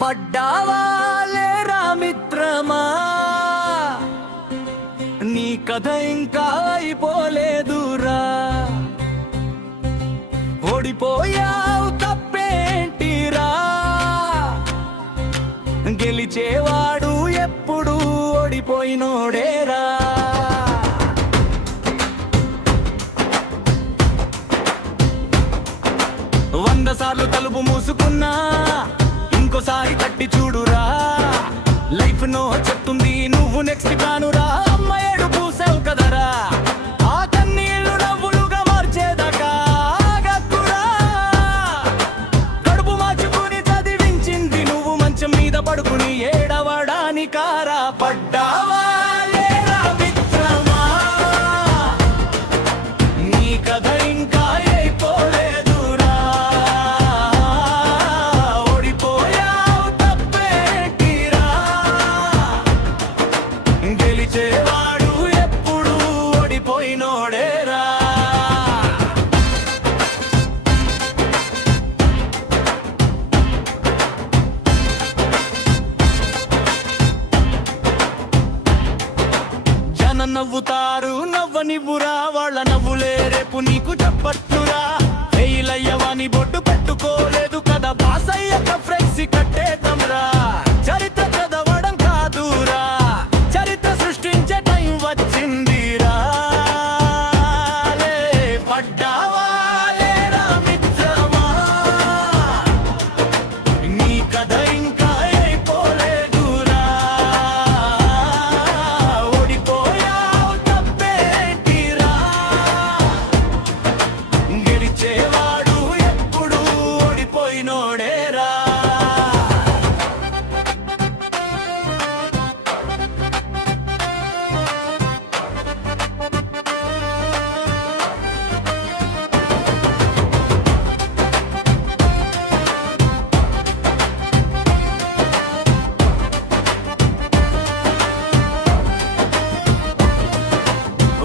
పడ్డావా లేరా మిత్రమా, నీ కథ ఇంకా అయిపోలేదురా. ఓడిపోయావు తప్పేంటిరా, గెలిచేవాడు ఎప్పుడు ఓడిపోయినోడేరా. 100 సార్లు తలుపు మూసుకున్నా ఇంకోసారి తట్టి చూడురా. లైఫ్ నో చెప్తుంది నువ్వు నెక్స్ట్ కానురా. అమ్మ ఏడు పూసావు కదరా, ఆ కన్నీళ్లు నవ్వులుగా మార్చేదాకా ఆగకురా. కడుపు మార్చుకుని చదివించింది నువ్వు మంచం మీద పడుకుని ఏడవడానికారా. పడ్డావా లేరా మిత్రమా, నీ కథ ఇంకా అయిపోలేదురా. ఓడిపోయావు తప్పేంటిరా, గెలిచేవాడు ఎప్పుడు ఓడిపోయినోడేరా. జనం నవ్వుతారు నవ్వనివ్వురా, వాళ్ళ నవ్వులే రేపు నీకు చెప్పట్టురా. ఫెయిల్ అయ్యవని బొట్టు పెట్టుకోలేదు కదా, పాస్ అయ్యాక ఫ్లెక్సీ కట్టేద్దాంరా. చరిత్ర చదవడం కాదురా, చరిత్ర సృష్టించే టైం వచ్చిందిరా. పడ్డావా లేరా మిత్రమా, నీ కథ ఇంకా అయిపోలేదురా. ఓడిపోయావు తప్పేంటిరా, గెలిచేవాడు ఎప్పుడు ఓడిపోయినోడేరా.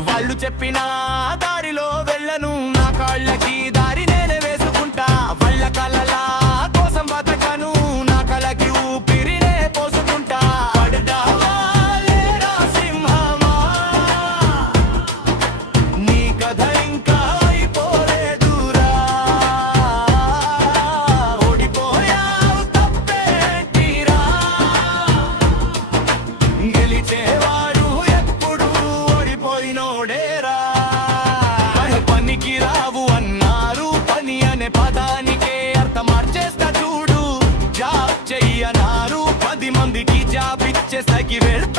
వాళ్ళు చెప్పిన దారిలో వెళ్ళను, నా కాళ్ళకి దారి నేనే వేసుకుంటా. వాళ్ళ కలల కోసం బతకను, నా కలకి ఊపిరినే పోసుకుంటా. పడ్డావా లేరా సింహమా, నీ కథ ఇంకా అయిపోలేదురా. ఓడిపోయావు తప్పేంటిరా, గెలిచేవాడు ఎప్పుడు ఓడిపోయినోడేరా. పనికి రావు అన్నారు, పని అనే పదానికే అర్థం మార్చేస్తా చూడు. జాబ్ చెయ్యనారు, 10 మందికి జాబ్ ఇచ్చేసాకి వెళ్తా